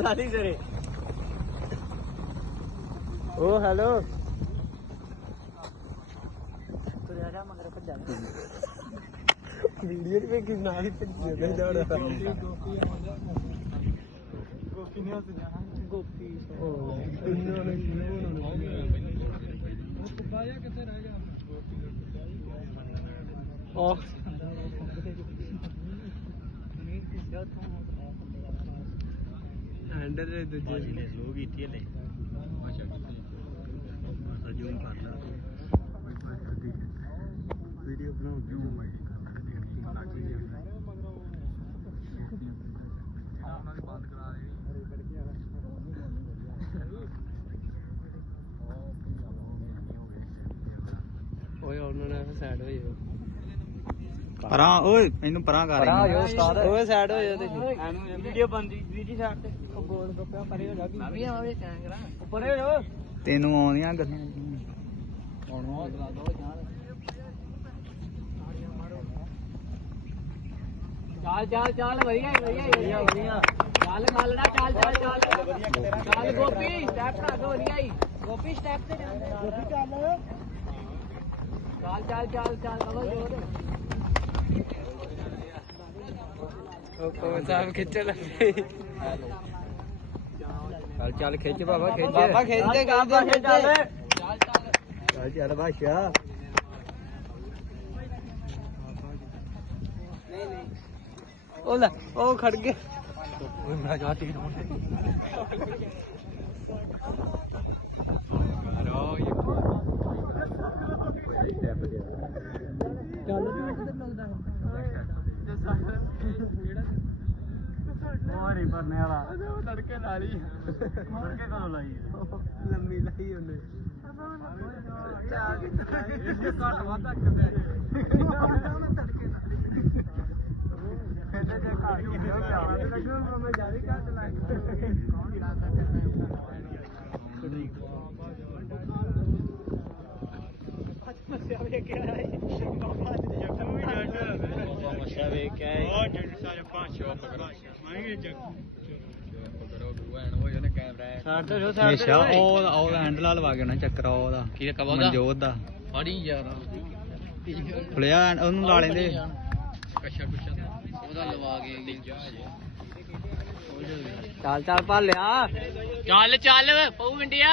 ਲਾਲੀ ਸਰੇ ਓ hello ਤੁਰਿਆ ਜਾ ਮਗਰ ਭੱਜਾ ਵੀਡੀਓ ਨਹੀਂ ਵੇਖੀ ਨਾਲ ਹੀ ਭੱਜੀ ਜਾਂਦਾ ਦੌੜਾ ਗੋਪੀ ਨੇ ਹੱਸ ਜਾਣਾ ਗੋਪੀ। ਉਹ ਇਹਨਾਂ ਨੇ ਬਾਇਆ ਕਿੱਥੇ ਰਹਿ ਗਿਆ? ਉਹ ਹੈਂਡਲ ਦੇ ਦੂਜੇ ਨੇ ਸਲੋ ਕੀਤੀ ਹਲੇ। ਜ਼ੂਮ ਕਰ ਲਾ। ਵੀਡੀਓ ਬਣਾਉਂ ਕਿਉਂ ਮੈਂ ਓਏ ਉਹਨਾਂ ਨੇ ਸਾਈਡ ਹੋ ਜਾਓ ਪਰਾਂ ਓਏ ਇਹਨੂੰ ਪਰਾਂ ਕਰ ਓਏ ਸਾਈਡ ਹੋ ਜਾਓ ਤੁਸੀਂ ਵੀਡੀਓ ਬੰਦੀ ਵੀਡੀ ਸਾਈਡ ਤੇ। ਉਹ ਗੋਲ ਗੱਪਿਆ ਪਰੇ ਹੋ ਜਾ ਮੈਂ ਵੀ ਆਵਾਂ ਕਰਾਂ। ਪਰੇ ਹੋ ਜਾ ਤੈਨੂੰ ਆਉਂਦੀਆਂ ਗੱਲਾਂ। ਹੁਣ ਉਹ ਦਲਾ ਦੋ ਚੱਲ ਚੱਲ ਚੱਲ ਵਧੀਆ ਵਧੀਆ ਵਧੀਆ ਵਧੀਆ। ਚੱਲ ਖਾਲੜਾ ਚੱਲ ਚੱਲ ਚੱਲ। ਚੱਲ ਗੋਪੀ ਸਟੈਪ ਬਣਾ ਦੋ ਵਧੀਆ ਹੀ। ਗੋਪੀ ਸਟੈਪ ਤੇ ਗੋਪੀ ਚੱਲ ਚੱਲ ਚੱਲ ਚੱਲ ਚੱਲ ਕਵਲ ਜੋਰ ਉਹ ਕੋਲ ਸਾਹਿਬ ਖਿੱਚਣ ਲੱਗੇ ਚੱਲ ਚੱਲ ਖਿੱਚ ਬਾਬਾ ਖਿੱਚ। ਬਾਬਾ ਖਿੱਚ ਦੇ ਬਾਬਾ ਖਿੱਚ ਚੱਲ ਚੱਲ। ਚੱਲ ਬਾਸ਼ਾ ਉਹ ਲੈ ਉਹ ਖੜ ਗਿਆ ਓਏ ਮੇਰਾ ਜਾ ਤੀਰ ਮਾਰੀ ਤੜਕੇ ਲਾਲੀ ਤੜਕੇ ਕਦੋਂ ਲਾਈ ਲੰਮੀ ਲਾਈ ਉਹਨੇ। ਇਹ ਘੱਟ ਵੱਧ ਰੱਖਦੇ ਕਹਿੰਦੇ ਜੇ ਘਰ ਕੀ ਹੋ ਗਿਆ ਤੇ ਲੱਗੂ ਮੈਂ ਜਾਰੀ ਘੱਟ ਮੱਛਾ ਵੇਖ ਕੇ ਆਏ। ਉਹ ਜੱਟ ਸਾਰੇ ਪੰਜ ਛੇ ਮੈਂ ਜੱਗ ਹਮੇਸ਼ਾ। ਉਹ ਉਹ ਹੈਂਡਲ ਲਵਾ ਕੇ ਨਾ ਚੱਕਰ ਉਹਦਾ। ਕੀ ਕਵਾ ਮਨਜੋਤ ਦਾ। ਫੜੀ ਯਾਰ। ਖੁੱਲਿਆ ਉਹਨੂੰ ਲਾ ਲੈਂਦੇ। ਕੱਛਾ ਕੁਛਾ ਉਹਦਾ ਲਵਾ ਕੇ ਚੱਲ ਚੱਲ ਭਾਲਿਆ ਚੱਲ ਚੱਲ ਪਊ ਇੰਡੀਆ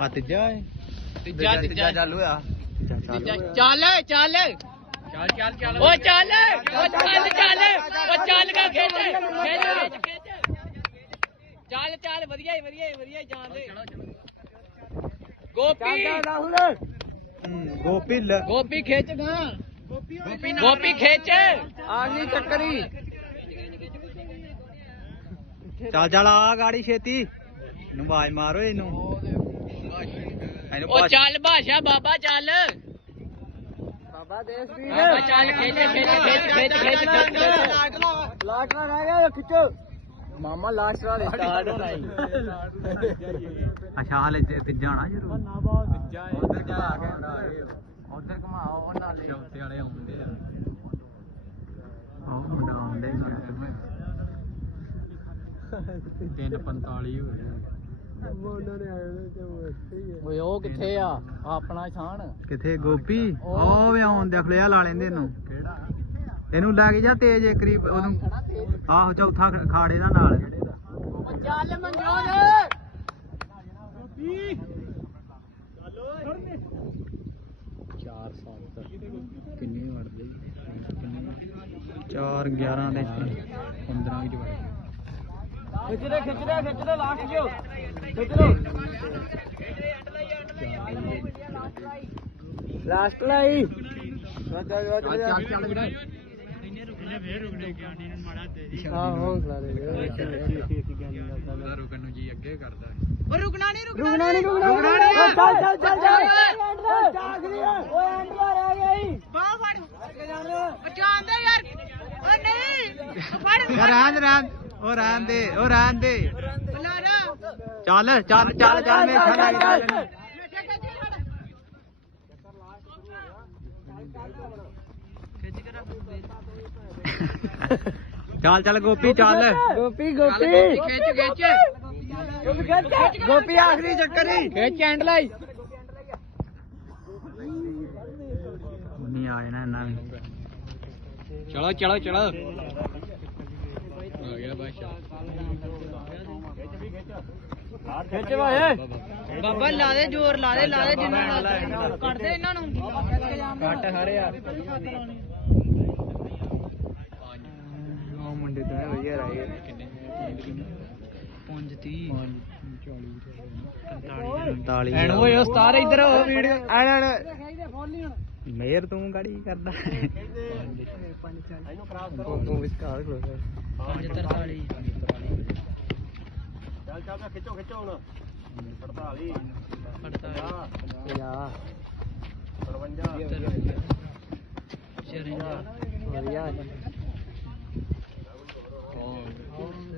ਆ ਤੀਜਾ ਏ। ਤੀਜਾ ਤੀਜਾ ਚਾਲੂ ਆ। ਚੱਲ ਚੱਲ ਚੱਲ ਚੱਲ ਚੱਲ ਓ ਚੱਲ ਓ ਚੱਲ ਚੱਲ। ਓ ਚੱਲ ਖੇਡ। ਖੇਡ ਖੇਡ ਚੱਲ ਚੱਲ ਵਧੀਆ ਹੀ ਵਧੀਆ ਹੀ ਵਧੀਆ ਹੀ ਜਾਣ ਦੇ। ਗੋਪੀ। ਗੋਪੀ ਲ- ਗੋਪੀ ਖਿੱਚ ਗਾ। ਗੋਪੀ ਖਿੱਚ। ਆ ਗਈ ਚੱਕਰੀ। ਚੱਲ ਚੱਲ ਆ ਗਾੜੀ ਛੇਤੀ। ਇਹਨੂੰ ਆਵਾਜ਼ ਮਾਰੋ ਇਹਨੂੰ। ਇਹਨੂੰ ਓ ਭੱਜ- ਚੱਲ ਭਾਸ਼ਾ ਬਾਬਾ ਚੱਲ। ਬਾਬਾ ਦੇ ਸਪੀਡ ਬਾਬਾ ਚੱਲ ਖਿੱਚ ਖਿੱਚ ਖਿੱਚ ਖਿੱਚ ਖਿੱਚ। ਖਿੱਚ ਲਾਸਟ ਵਾ ਰਹਿ ਗਿਆ ਖਿੱਚੋ। ਮਾਮਾ ਲਾਸਟ ਵਾ ਸਟਾਰਟ ਹੋਣਾ ਹੀ। ਅੱਛਾ ਹਲੇ ਤੇ- ਤੀਜਾ ਹੋਣਾ ਜਰੂਰ। ਉਧਰ ਘੁਮਾ ਉਧਰ ਘੁਮਾਓ ਉਹ ਨਾਲੇ ਚੌਥੇ ਵਾਲੇ ਆਉਂਦੇ ਆ। ਉਹ ਮੁੰਡਾ ਆਉਂਦੇ 345 ਹੋ ਗਿਆ ਓਏ ਉਹ ਕਿੱਥੇ ਆ? ਆਪਣਾ ਛਾਣ ਕਿੱਥੇ ਗੋਪੀ? ਉਹ ਵੀ ਆਉਣ ਦੇ ਖਲਿਆ ਲਾ ਲੈਂਦੇ ਇਹਨੂੰ। ਇਹਨੂੰ ਲੈ ਕੇ ਜਾ ਤੇਜ ਇੱਕ ਕਰੀਬ ਉਹਨੂੰ ਆਹੋ ਚੌਥਾ ਖਾੜੇ ਦਾ ਨਾਲ। ਚੱਲ ਮਨਜੋਤ ਚਾਰ ਸੱਤ। ਕਿੰਨੇ ਵੜਦੇ 4 11 ਦੇ। 15 ਵਿੱਚ ਵੜ ਖਿੱਚ ਲੈ ਖਿੱਚ ਲੈ ਖਿੱਚ ਲੈ ਲਾਸਟ ਜੋ ਖਿੱਚ ਲੋ ਲਾਸਟ ਲਾਈ। ਚੱਲ ਚੱਲ ਚੱਲ ਵੀਰੇ ਹਾਂ ਹੌਸਲਾ ਦੇ ਰੁਕਣ ਨੂੰ ਜੀ ਅੱਗੇ ਕਰਦਾ ਰੁਕਣਾ ਨਹੀਂ ਰੁਕਣਾ ਨਹੀਂ। ਰੁਕਣਾ ਨਹੀਂ। ਚੱਲ ਚੱਲ ਚੱਲ ਚੱਲ। ਜਾਗਦੀ ਓਏ ਐਂਡਲਾ ਰਹਿ ਬਾਹ ਫੜ। ਯਾਰ? ਓ ਨਹੀਂ। ਫੜ ਉਹ ਦੇ ਉਹ ਦੇ। ਬੁਲਾਰਾ। ਚੱਲ ਚੱਲ ਚੱਲ। ਚੱਲ। ਚੱਲ। ਚੱਲ। ਗੋਪੀ ਚੱਲ ਗੋਪੀ। ਗੋਪੀ ਖਿੱਚ ਖਿੱਚ। ਗੋਪੀ ਆਖਰੀ ਚੱਕਰ ਹੀ। ਖਿੱਚ ਐਂਡ ਲਾਈ। ਨਹੀਂ ਆ ਜਾਣਾ ਇਹਨਾਂ ਨੇ। ਚਲੋ ਚਲੋ ਚਲੋ। ਆ ਗਿਆ ਬਾਸ਼ਾ। ਖਿੱਚ ਵਾਏ ਬਾਬਾ ਲਾ ਦੇ ਜ਼ੋਰ ਲਾ ਦੇ ਲਾ ਦੇ ਜਿੰਨਾ ਲਾ ਕੱਢ ਦੇ ਇਹਨਾਂ ਨੂੰ। ਕੱਟ ਹਰੇ ਆ। ਉਹ ਮੁੰਡੇ ਤਾਂ ਵਧੀਆ ਰਹੇ ਪੰਜ 30 45 ਐਨ ਓਏ ਉਸਤਾਦ ਇੱਧਰ ਹੋ ਵੀਡੀਓ ਐਨ ਮੇਰ ਤੂੰ ਗਾੜੀ ਕਰਦਾ। ਤੂੰ ਵਿਸਕਾਰ ਖਲੋ 45 ਯਾ ਵਧੀਆ।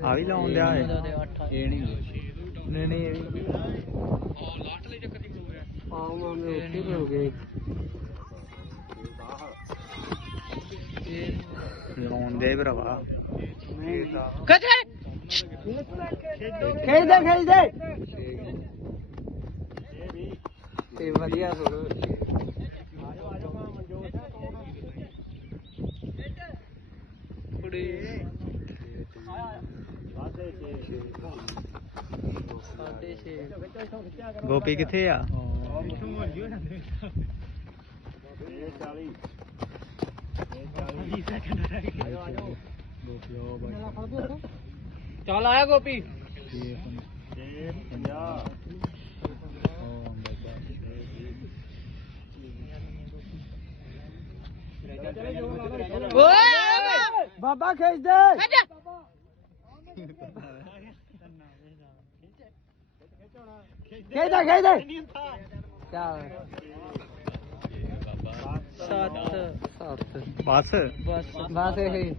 ਆ ਵੀ ਲਾਉਣ ਦਿਆ ਏ ਇਹ? ਨਹੀਂ ਨਹੀਂ ਨਹੀਂ ਇਹ ਵੀ ਆਉਂਗਾ ਮੈਂ ਉੱਥੇ ਹੋ ਗਏ। ਲਾਉਣ ਦੇ ਭਰਾਵਾ। ਖਿੱਚ ਖੇਡ ਦੇ। ਖੇਡ ਦੇ। ਤੇ ਵਧੀਆ ਸੁਣੋ ਗੋਪੀ ਕਿੱਥੇ ਆ? ਚੱਲ ਆਇਆ ਗੋਪੀ। ਓਏ ਬਾਬਾ ਖੇਡ ਦੇ। ਖਿੱਚ ਖੇਡ ਦੇ ਖੇਡ ਦੇ। ਚੱਲ। ਸੱਤ। ਸੱਤ। ਬਸ ਬਸ। ਬਸ ਇਹ।